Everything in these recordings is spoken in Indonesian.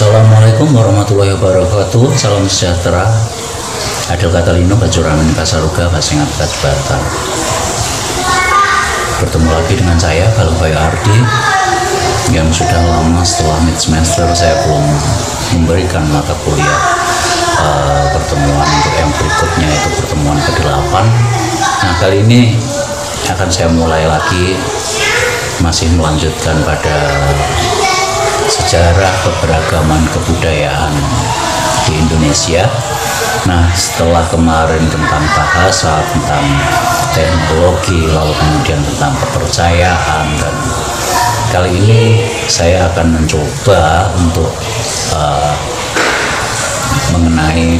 Assalamualaikum warahmatullahi wabarakatuh. Salam sejahtera. Adil Katalino Bacuramin Kasaruga Basengat Kajbatan. Bertemu lagi dengan saya Kalumbayo Ardi, yang sudah lama setelah mid semester saya belum memberikan mata kuliah pertemuan untuk yang berikutnya, itu pertemuan ke-8. Nah, kali ini akan saya mulai lagi, masih melanjutkan pada sejarah keberagaman kebudayaan di Indonesia. Nah, setelah kemarin tentang bahasa, tentang teknologi, lalu kemudian tentang kepercayaan, dan kali ini saya akan mencoba untuk mengenai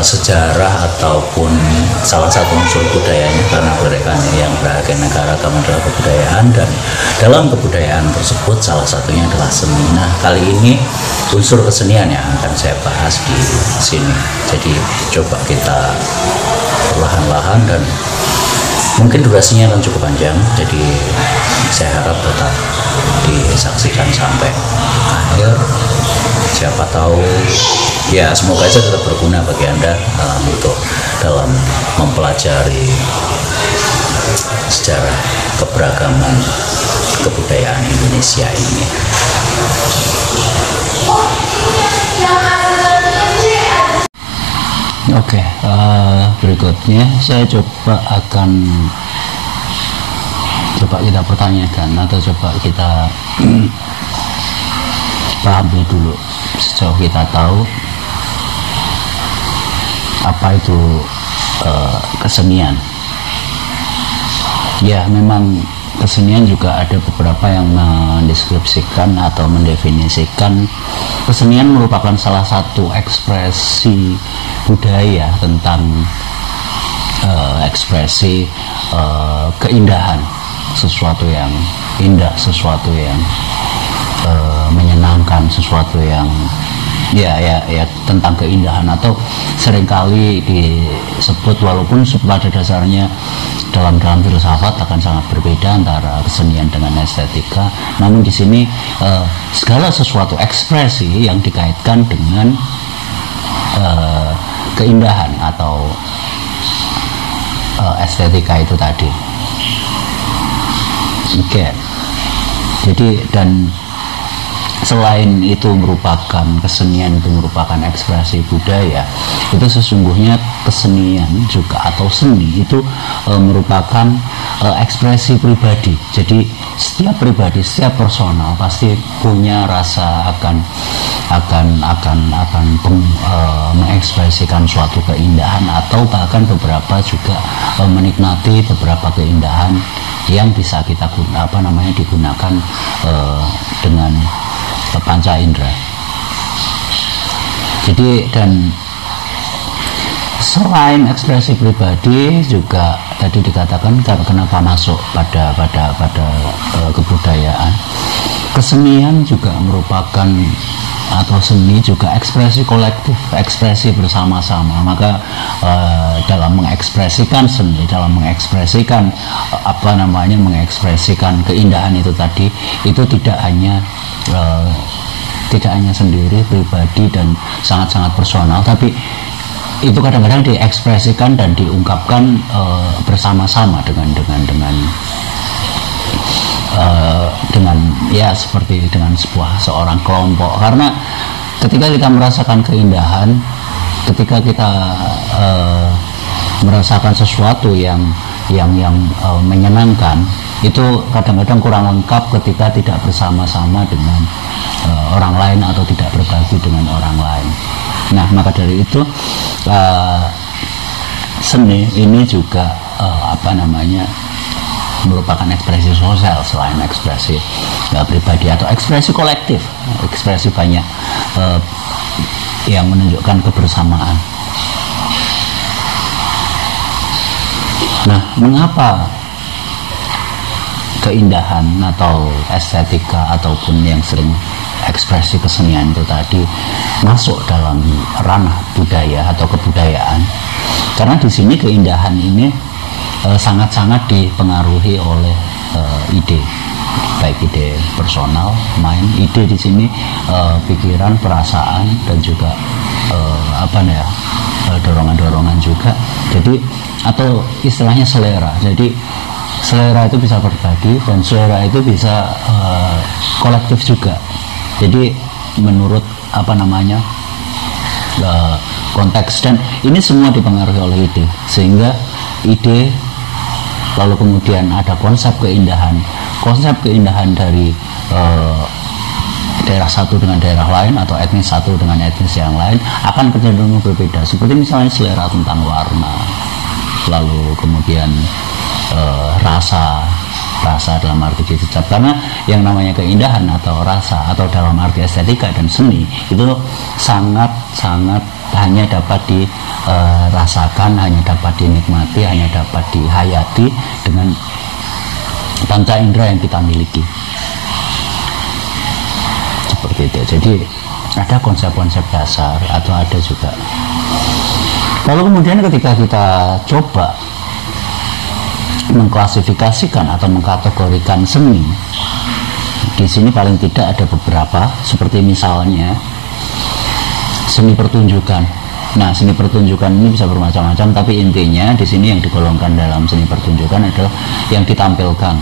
sejarah ataupun salah satu unsur budayanya, karena mereka yang beragam adalah kebudayaan, dan dalam kebudayaan tersebut salah satunya adalah seni. Nah, kali ini unsur kesenian yang akan saya bahas di sini. Jadi coba kita perlahan-lahan, dan mungkin durasinya akan cukup panjang, jadi saya harap tetap disaksikan sampai akhir. Siapa tahu ya, semoga saja tetap berguna bagi Anda dalam mempelajari sejarah keberagaman kebudayaan Indonesia ini. Oke, berikutnya saya coba kita pertanyakan, atau coba kita pahami dulu sejauh kita tahu apa itu kesenian. Ya, memang kesenian juga ada beberapa yang mendeskripsikan atau mendefinisikan kesenian merupakan salah satu ekspresi budaya tentang ekspresi keindahan, sesuatu yang indah, sesuatu yang menyenangkan, sesuatu yang ya tentang keindahan, atau seringkali disebut, walaupun pada dasarnya dalam filsafat akan sangat berbeda antara kesenian dengan estetika, namun di sini segala sesuatu ekspresi yang dikaitkan dengan keindahan atau estetika itu tadi. Oke. Jadi, dan selain itu merupakan kesenian, itu merupakan ekspresi budaya, itu sesungguhnya kesenian juga atau seni itu merupakan ekspresi pribadi. Jadi setiap pribadi, setiap personal pasti punya rasa akan mengekspresikan suatu keindahan, atau bahkan beberapa juga menikmati beberapa keindahan yang bisa kita digunakan dengan panca indera. Jadi, dan selain ekspresi pribadi juga tadi dikatakan kenapa masuk pada kebudayaan, kesenian juga merupakan, atau seni juga ekspresi kolektif, ekspresi bersama-sama. Maka dalam mengekspresikan seni, dalam mengekspresikan mengekspresikan keindahan itu tadi, itu tidak hanya sendiri, pribadi, dan sangat-sangat personal, tapi itu kadang-kadang diekspresikan dan diungkapkan bersama-sama dengan ya seperti dengan seorang kelompok. Karena ketika kita merasakan keindahan, ketika kita merasakan sesuatu yang menyenangkan, itu kadang-kadang kurang lengkap ketika tidak bersama-sama dengan orang lain, atau tidak berbagi dengan orang lain. Nah, maka dari itu seni ini juga merupakan ekspresi sosial selain ekspresi pribadi atau ekspresi kolektif, ekspresi banyak yang menunjukkan kebersamaan. Nah, mengapa keindahan atau estetika ataupun yang sering ekspresi kesenian itu tadi masuk dalam ranah budaya atau kebudayaan? Karena di sini keindahan ini sangat-sangat dipengaruhi oleh ide baik ide personal, main, ide di sini pikiran, perasaan, dan juga dorongan-dorongan juga. Jadi atau istilahnya selera. Jadi selera itu bisa berbagi dan selera itu bisa kolektif juga. Jadi menurut konteks, dan ini semua dipengaruhi oleh ide, sehingga ide lalu kemudian ada konsep keindahan dari daerah satu dengan daerah lain atau etnis satu dengan etnis yang lain akan kecenderungan berbeda. Seperti misalnya selera tentang warna, lalu kemudian rasa dalam arti dicap, karena yang namanya keindahan atau rasa atau dalam arti estetika dan seni itu sangat hanya dapat dirasakan, hanya dapat dinikmati, hanya dapat dihayati dengan panca indera yang kita miliki. Seperti itu. Jadi ada konsep-konsep dasar atau ada juga. Lalu kemudian ketika kita coba mengklasifikasikan atau mengkategorikan seni, di sini paling tidak ada beberapa, seperti misalnya seni pertunjukan. Nah, seni pertunjukan ini bisa bermacam-macam, tapi intinya di sini yang digolongkan dalam seni pertunjukan adalah yang ditampilkan,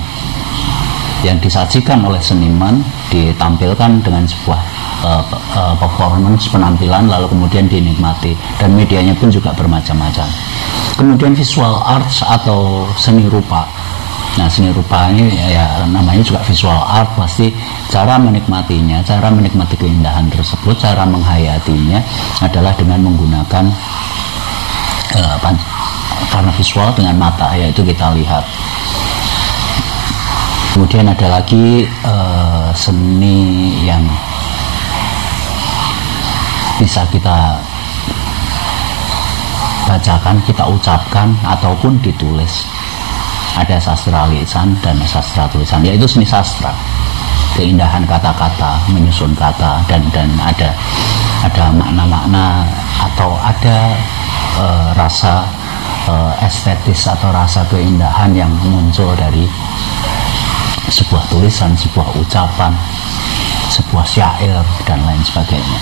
yang disajikan oleh seniman, ditampilkan dengan sebuah performance, penampilan, lalu kemudian dinikmati, dan medianya pun juga bermacam-macam. Kemudian visual arts atau seni rupa. Nah, seni rupa ini ya namanya juga visual art, pasti cara menikmatinya, cara menikmati keindahan tersebut, cara menghayatinya adalah dengan menggunakan karena visual dengan mata, yaitu kita lihat. Kemudian ada lagi seni yang bisa kita bacakan, kita ucapkan, ataupun ditulis. Ada sastra lisan dan sastra tulisan, yaitu seni sastra, keindahan kata-kata, menyusun kata, dan ada makna-makna atau ada rasa estetis atau rasa keindahan yang muncul dari sebuah tulisan, sebuah ucapan, sebuah syair, dan lain sebagainya.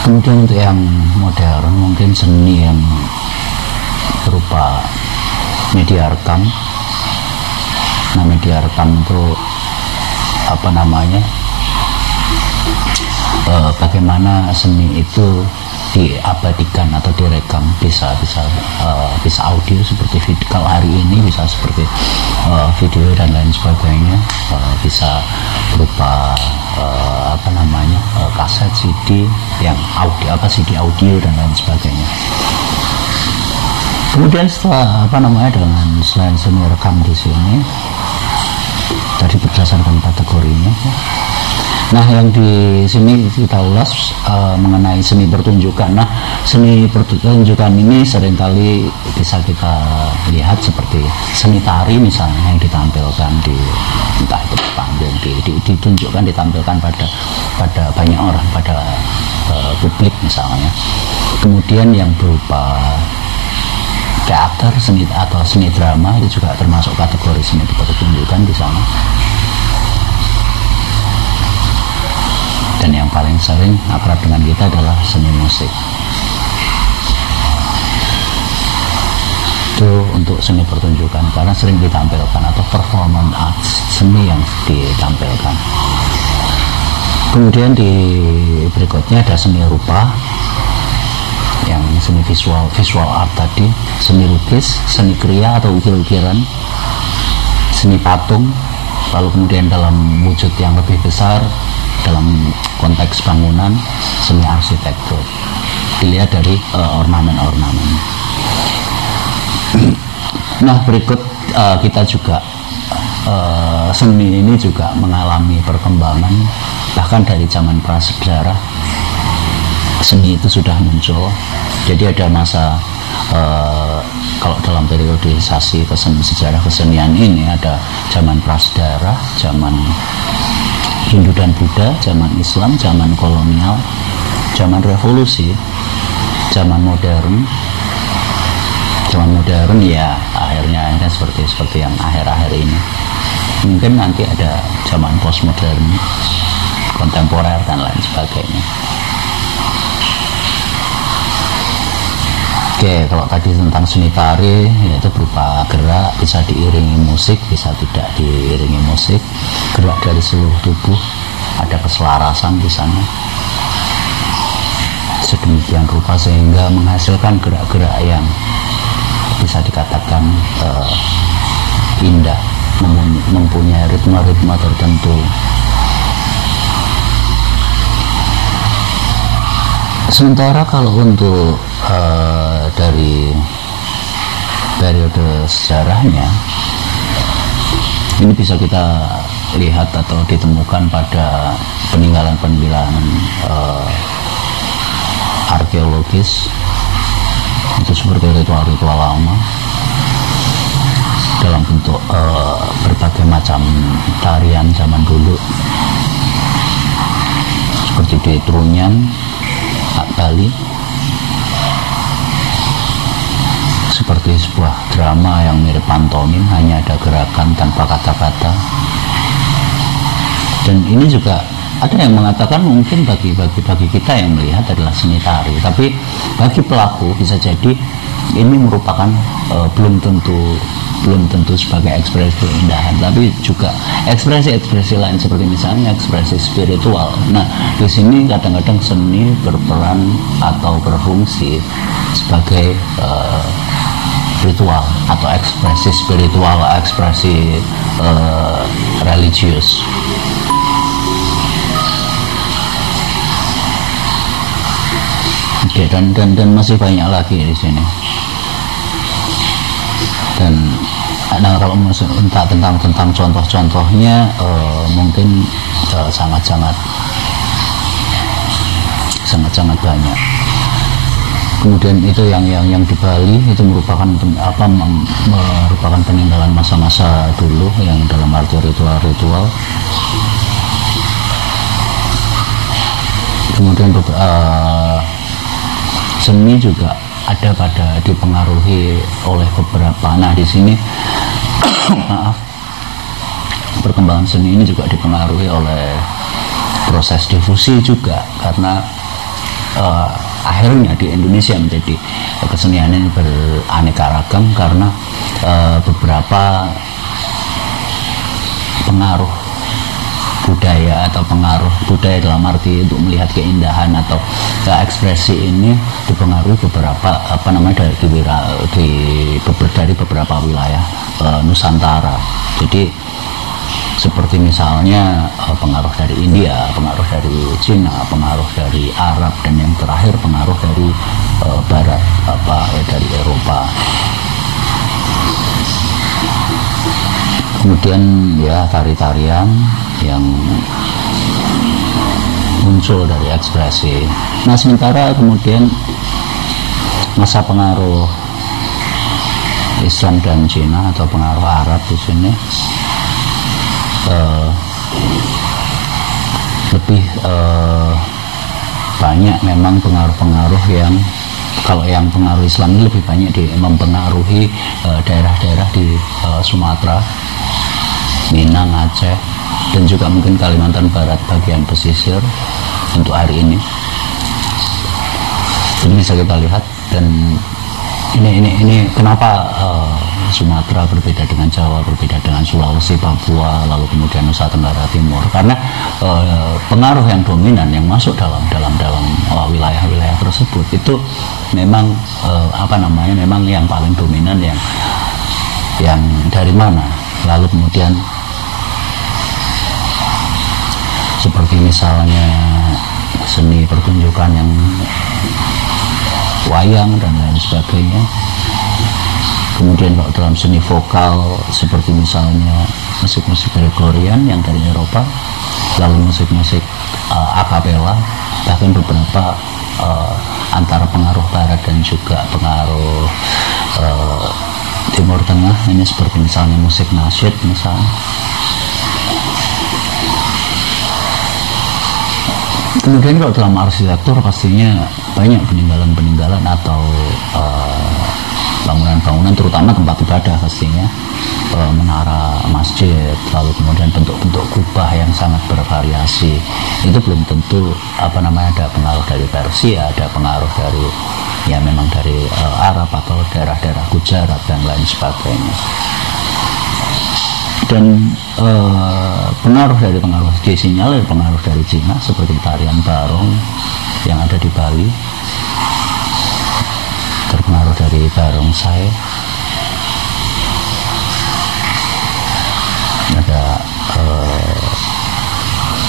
Kemudian untuk yang modern, mungkin seni yang berupa media rekam. Nah, media rekam itu bagaimana seni itu diabadikan atau direkam, bisa audio seperti video, kalau hari ini bisa seperti video dan lain sebagainya, bisa berupa kaset, CD yang audio, CD audio dan lain sebagainya. Kemudian setelah dengan selain seni rekam di sini tadi berdasarkan kategorinya. Nah, yang di sini kita ulas mengenai seni pertunjukan. Nah, seni pertunjukan ini seringkali bisa kita lihat seperti seni tari misalnya, yang ditampilkan di entah itu panggung, ditunjukkan, ditampilkan pada banyak orang, pada publik misalnya. Kemudian yang berupa teater, seni atau seni drama itu juga termasuk kategori seni pertunjukan di sana. Dan yang paling sering akrab dengan kita adalah seni musik. Itu untuk seni pertunjukan karena sering ditampilkan, atau performance arts, seni yang ditampilkan. Kemudian di berikutnya ada seni rupa, yang seni visual art tadi, seni lukis, seni kriya atau ukir-ukiran, seni patung, lalu kemudian dalam wujud yang lebih besar dalam konteks bangunan, seni arsitektur, dilihat dari ornamen-ornamen. Nah, berikut kita juga seni ini juga mengalami perkembangan, bahkan dari zaman prasejarah seni itu sudah muncul. Jadi ada masa kalau dalam periodisasi sejarah kesenian ini ada zaman prasejarah, zaman Hindu dan Buddha, zaman Islam, zaman kolonial, zaman revolusi, zaman modern, zaman modern ya akhirnya seperti yang akhir-akhir ini. Mungkin nanti ada zaman postmodern, kontemporer dan lain sebagainya. Oke, kalau tadi tentang seni tari, yaitu berupa gerak, bisa diiringi musik, bisa tidak diiringi musik, gerak dari seluruh tubuh, ada keselarasan di sana. Sedemikian rupa sehingga menghasilkan gerak-gerak yang bisa dikatakan indah, mempunyai ritme-ritme tertentu. Sementara kalau untuk dari periode sejarahnya, ini bisa kita lihat atau ditemukan pada peninggalan-peninggalan arkeologis, itu seperti ritual-ritual lama dalam bentuk berbagai macam tarian zaman dulu, seperti di Trunyan, Bali, seperti sebuah drama yang mirip pantomim, hanya ada gerakan tanpa kata-kata. Dan ini juga ada yang mengatakan mungkin bagi kita yang melihat adalah seni tari, tapi bagi pelaku bisa jadi ini merupakan belum tentu sebagai ekspresi keindahan, tapi juga ekspresi lain seperti misalnya ekspresi spiritual. Nah, di sini kadang-kadang seni berperan atau berfungsi sebagai ritual atau ekspresi spiritual, ekspresi religius. Oke, dan masih banyak lagi di sini. Dan kalau minta tentang contoh-contohnya mungkin sangat-sangat banyak. Kemudian itu yang di Bali itu merupakan peninggalan masa-masa dulu yang dalam arti ritual. Kemudian seni juga ada dipengaruhi oleh beberapa. Nah, di sini maaf, perkembangan seni ini juga dipengaruhi oleh proses difusi juga, karena akhirnya di Indonesia menjadi kesenian ini beraneka ragam karena beberapa pengaruh budaya atau pengaruh budaya dalam arti untuk melihat keindahan atau ekspresi ini dipengaruhi beberapa dari beberapa wilayah Nusantara. Jadi seperti misalnya pengaruh dari India, pengaruh dari Cina, pengaruh dari Arab, dan yang terakhir pengaruh dari Barat, dari Eropa. Kemudian ya tari-tarian yang muncul dari ekspresi. Nah, sementara kemudian masa pengaruh Islam dan Cina atau pengaruh Arab di sini lebih banyak memang pengaruh-pengaruh yang, kalau yang pengaruh Islam ini lebih banyak mempengaruhi daerah-daerah di Sumatera, Minang, Aceh, dan juga mungkin Kalimantan Barat bagian pesisir untuk hari ini. Ini bisa kita lihat, dan ini kenapa Sumatera berbeda dengan Jawa, berbeda dengan Sulawesi, Papua, lalu kemudian Nusa Tenggara Timur, karena pengaruh yang dominan yang masuk dalam wilayah-wilayah tersebut itu memang memang yang paling dominan yang dari mana. Lalu kemudian seperti misalnya seni pertunjukan yang wayang dan lain sebagainya. Kemudian kalau dalam seni vokal seperti misalnya musik-musik Gregorian yang dari Eropa, lalu musik-musik akapela, bahkan beberapa antara pengaruh Barat dan juga pengaruh Timur Tengah, ini seperti misalnya musik nasyid misalnya. Kemudian kalau dalam arsitektur pastinya banyak peninggalan-peninggalan atau bangunan-bangunan terutama tempat ibadah pastinya, menara masjid, lalu kemudian bentuk-bentuk kubah yang sangat bervariasi. Itu belum tentu ada pengaruh dari Persia, ada pengaruh dari memang dari Arab atau daerah-daerah Gujarat dan lain sebagainya. Dan pengaruh disinyalir pengaruh dari Cina seperti tarian barong yang ada di Bali, terpengaruh dari barongsai. Ada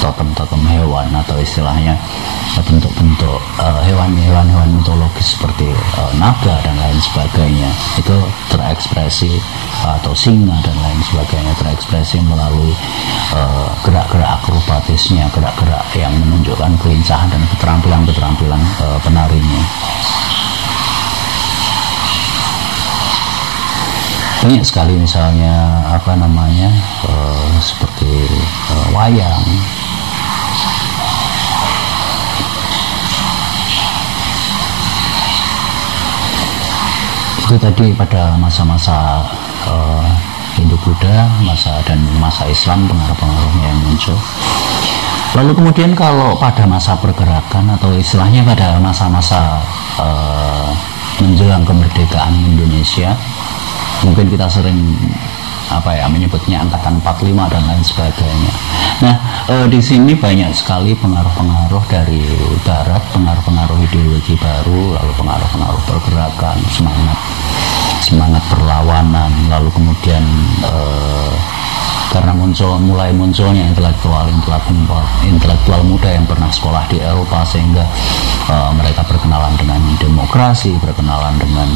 totem-totem hewan atau istilahnya bentuk-bentuk hewan-hewan mitologis seperti naga dan lain sebagainya, itu terekspresi, atau singa dan lain sebagainya, terekspresi melalui gerak-gerak akrobatisnya, gerak-gerak yang menunjukkan kelincahan dan keterampilan penarinya. Banyak sekali misalnya seperti wayang. Itu tadi pada masa-masa Hindu-Buddha, masa Islam, pengaruh-pengaruhnya yang muncul. Lalu kemudian kalau pada masa pergerakan atau istilahnya pada masa-masa menjelang kemerdekaan Indonesia, mungkin kita sering menyebutnya angkatan 45 dan lain sebagainya. Nah, di sini banyak sekali pengaruh-pengaruh dari Barat, pengaruh-pengaruh ideologi baru, lalu pengaruh-pengaruh pergerakan, semangat perlawanan, lalu kemudian karena mulai munculnya intelektual muda yang pernah sekolah di Eropa, sehingga mereka berkenalan dengan demokrasi, berkenalan dengan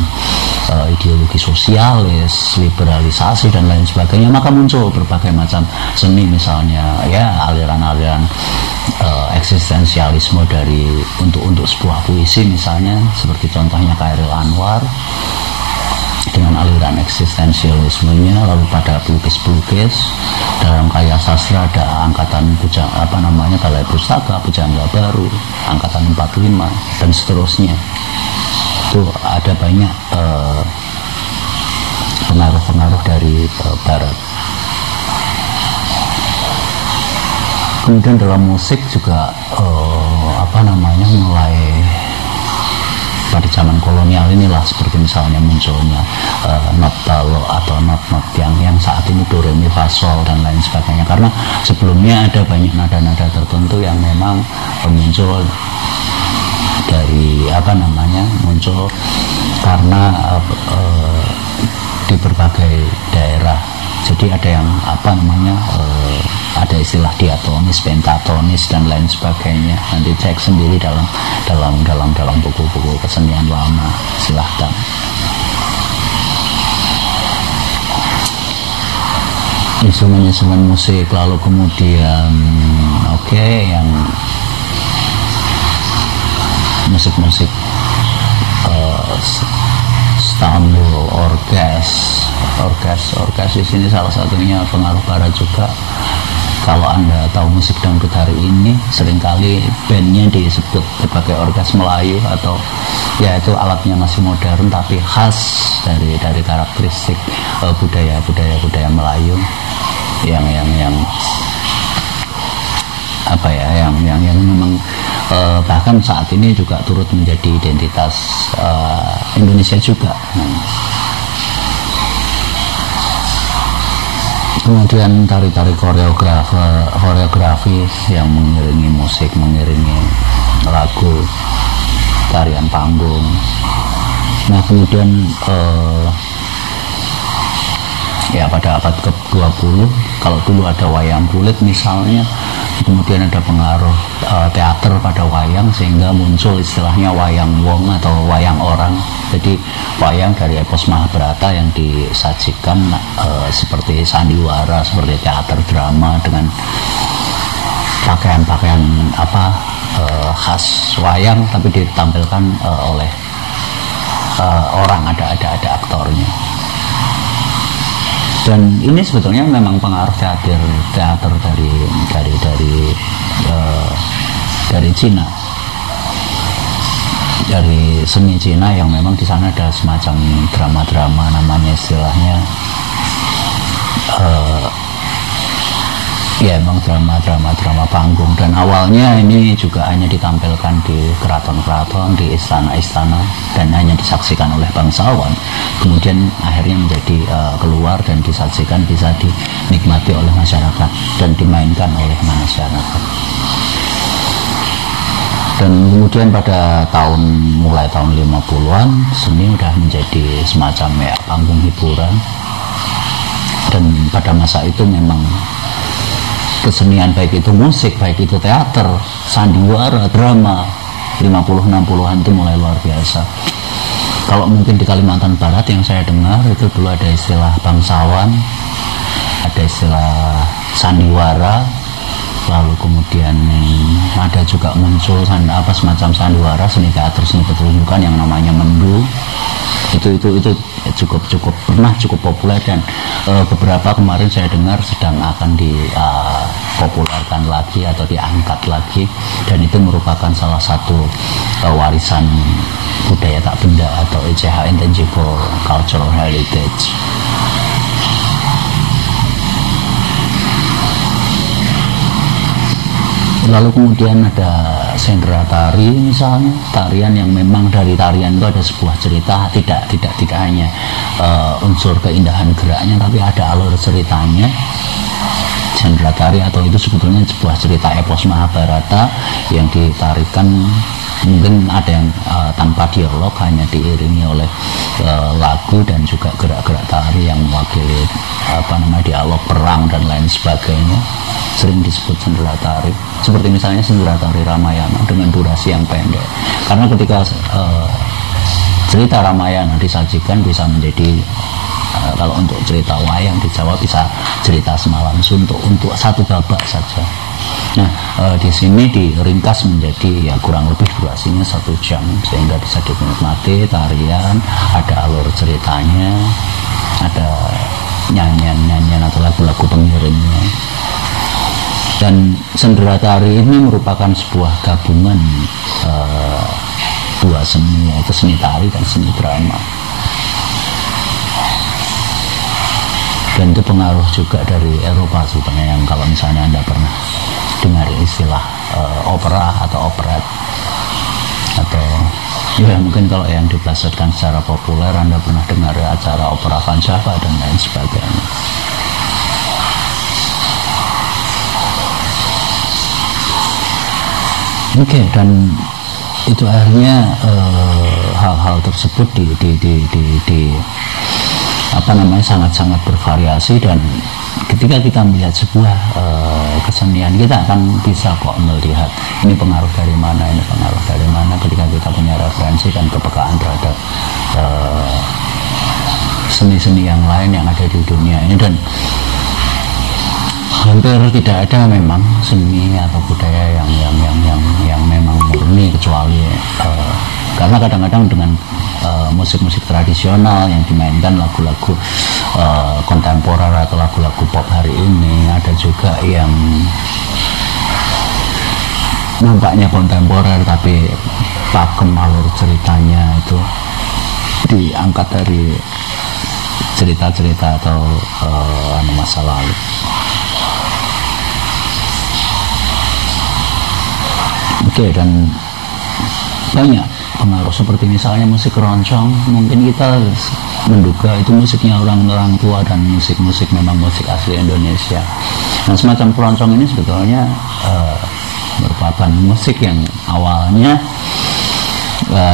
ideologi sosialis, liberalisasi dan lain sebagainya, maka muncul berbagai macam seni, misalnya aliran-aliran eksistensialisme untuk sebuah puisi, misalnya seperti contohnya Chairil Anwar dengan aliran eksistensialismenya. Lalu pada pelukis-pelukis dalam karya sastra ada angkatan Balai Pustaka, Pujangga Baru, angkatan 45 dan seterusnya. Itu ada banyak pengaruh-pengaruh dari Barat. Kemudian dalam musik juga mulai pada zaman kolonial inilah, seperti misalnya munculnya not balo atau not yang saat ini do re mi fa sol dan lain sebagainya, karena sebelumnya ada banyak nada-nada tertentu yang memang muncul dari muncul karena di berbagai daerah. Jadi ada yang ada istilah diatonis, pentatonis dan lain sebagainya. Nanti cek sendiri dalam buku-buku kesenian lama, silahkan. Instrumen musik, lalu kemudian yang musik Istanbul, orkes di sini salah satunya pengaruh Barat juga. Kalau Anda tahu musik dangdut hari ini, seringkali bandnya disebut sebagai orkes Melayu, atau itu alatnya masih modern tapi khas dari karakteristik budaya Melayu yang memang bahkan saat ini juga turut menjadi identitas Indonesia juga. Kemudian tari-tari koreografi yang mengiringi musik, mengiringi lagu, tarian panggung. Nah, kemudian pada abad ke-20, kalau dulu ada wayang kulit misalnya, kemudian ada pengaruh teater pada wayang, sehingga muncul istilahnya wayang wong atau wayang orang. Jadi wayang dari epos Mahabharata yang disajikan seperti sandiwara, seperti teater drama dengan pakaian-pakaian khas wayang, tapi ditampilkan oleh orang, ada aktornya. Dan ini sebetulnya memang pengaruh teater dari Cina. dari seni Cina yang memang di sana ada semacam drama-drama, namanya istilahnya ya emang drama panggung, dan awalnya ini juga hanya ditampilkan di keraton-keraton, di istana-istana, dan hanya disaksikan oleh bangsawan. Kemudian akhirnya menjadi keluar dan disaksikan, bisa dinikmati oleh masyarakat dan dimainkan oleh masyarakat. Dan kemudian pada mulai tahun 50-an seni udah menjadi semacam ya panggung hiburan, dan pada masa itu memang kesenian, baik itu musik, baik itu teater, sandiwara, drama 50-60-an itu mulai luar biasa. Kalau mungkin di Kalimantan Barat yang saya dengar itu dulu ada istilah bangsawan, ada istilah sandiwara, lalu kemudian ada juga muncul semacam sandiwara, seni teater, seni pertunjukan yang namanya mendu. Itu pernah cukup populer, dan beberapa kemarin saya dengar sedang akan dipopulerkan lagi atau diangkat lagi, dan itu merupakan salah satu warisan budaya tak benda atau ICH, Intangible Cultural Heritage. Lalu kemudian ada sendera tari misalnya, tarian yang memang dari tarian itu ada sebuah cerita, tidak hanya unsur keindahan geraknya, tapi ada alur ceritanya. Sendera tari atau itu sebetulnya sebuah cerita epos Mahabharata yang ditarikan, mungkin ada yang tanpa dialog, hanya diiringi oleh lagu dan juga gerak-gerak tari yang mewakili dialog perang dan lain sebagainya. Sering disebut sendera tari, seperti misalnya sendera tari Ramayana dengan durasi yang pendek, karena ketika cerita Ramayana disajikan bisa menjadi kalau untuk cerita wayang di Jawa bisa cerita semalam suntuk untuk satu babak saja. Nah, di sini diringkas menjadi ya kurang lebih durasinya 1 jam, sehingga bisa dinikmati tarian, ada alur ceritanya, ada nyanyian atau lagu-lagu pengiringnya. Dan sendera tari ini merupakan sebuah gabungan dua seni, yaitu seni tari dan seni drama. Dan itu pengaruh juga dari Eropa sebetulnya, yang kalau misalnya Anda pernah dengar istilah opera atau operet, atau ya mungkin kalau yang diplesetkan secara populer Anda pernah dengar acara opera Van Java dan lain sebagainya. Oke, dan itu akhirnya hal-hal tersebut sangat-sangat bervariasi, dan ketika kita melihat sebuah kesenian, kita akan bisa kok melihat ini pengaruh dari mana, ketika kita punya referensi dan kepekaan terhadap seni-seni yang lain yang ada di dunia ini. Dan hampir tidak ada memang seni atau budaya yang memang murni, kecuali karena kadang-kadang dengan musik-musik tradisional yang dimainkan lagu-lagu kontemporer atau lagu-lagu pop hari ini, ada juga yang nampaknya kontemporer tapi pakem alur ceritanya itu diangkat dari cerita-cerita atau masa lalu. Oke, dan banyak pengaruh seperti misalnya musik keroncong, mungkin kita menduga itu musiknya orang-orang tua dan musik memang musik asli Indonesia. Nah, semacam keroncong ini sebetulnya merupakan musik yang awalnya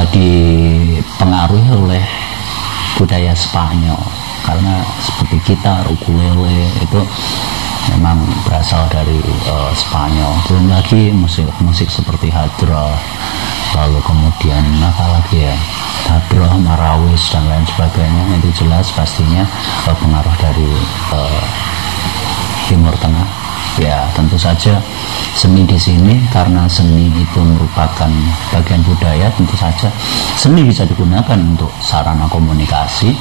dipengaruhi oleh budaya Spanyol, karena seperti gitar, ukulele itu memang berasal dari Spanyol. Belum lagi musik seperti hadrah, lalu kemudian apa lagi ya, hadrah, marawis dan lain sebagainya, itu jelas pastinya pengaruh dari Timur Tengah. Ya, tentu saja seni di sini, karena seni itu merupakan bagian budaya, tentu saja seni bisa digunakan untuk sarana komunikasi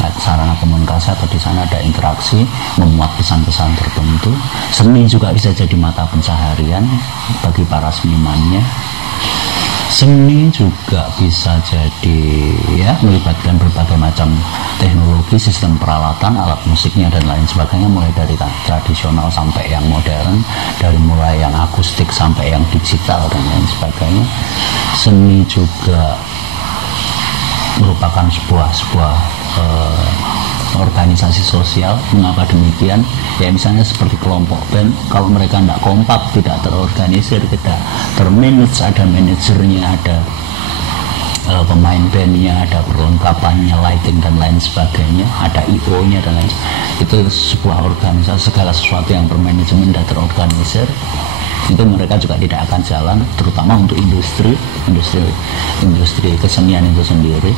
atau di sana ada interaksi, memuat pesan-pesan tertentu. Seni juga bisa jadi mata pencaharian bagi para senimannya. Seni juga bisa jadi ya melibatkan berbagai macam teknologi, sistem peralatan, alat musiknya dan lain sebagainya, mulai dari tradisional sampai yang modern, dari mulai yang akustik sampai yang digital dan lain sebagainya. Seni juga merupakan sebuah organisasi sosial. Mengapa demikian? Ya misalnya seperti kelompok band, kalau mereka tidak kompak, tidak terorganisir, tidak termanage, ada manajernya, ada pemain bandnya, ada perlengkapannya, lighting dan lain sebagainya, ada IO-nya dan lain, itu sebuah organisasi. Segala sesuatu yang bermanajemen dan terorganisir, itu mereka juga tidak akan jalan, terutama untuk industri kesenian itu sendiri.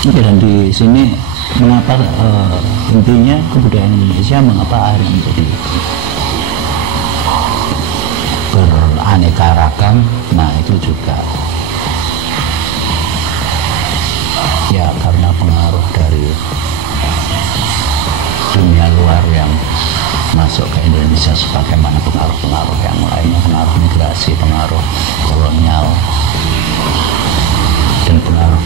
Oke, dan di sini mengapa intinya kebudayaan Indonesia mengapa akhirnya menjadi beraneka ragam. Nah itu juga ya karena pengaruh dari dunia luar yang masuk ke Indonesia, sebagaimana pengaruh-pengaruh yang lainnya, pengaruh migrasi, pengaruh kolonial, dan pengaruh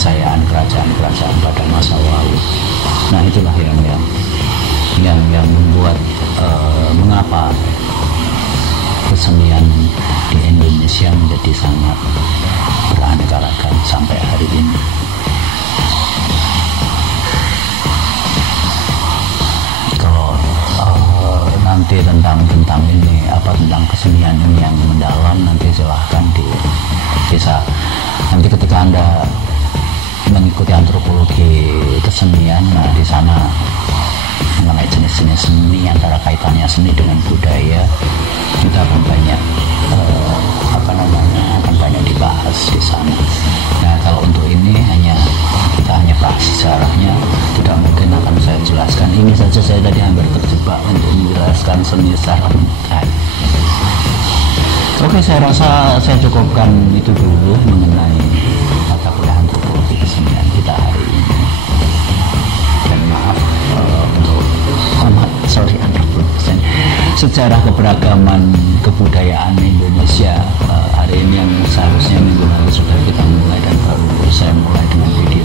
kejayaan kerajaan-kerajaan pada masa lalu. Nah itulah yang membuat mengapa kesenian di Indonesia menjadi sangat beraneka ragam sampai hari ini. Kalau nanti tentang ini tentang kesenian ini yang mendalam, nanti silahkan bisa nanti ketika Anda mengikuti antropologi kesenian, nah di sana mengenai jenis-jenis seni, antara kaitannya seni dengan budaya, kita akan banyak akan banyak dibahas di sana. Nah kalau untuk ini kita hanya bahas sejarahnya, tidak mungkin akan saya jelaskan. Ini saja saya tadi hampir terjebak untuk menjelaskan seni secara mendalam. Oke, saya rasa saya cukupkan itu dulu mengenai mata kuliah antropologi kesenian kita hari ini. Dan maaf untuk antropologi kesenian, sejarah keberagaman kebudayaan Indonesia hari ini yang seharusnya minggu lalu sudah kita mulai dan baru saya mulai dengan video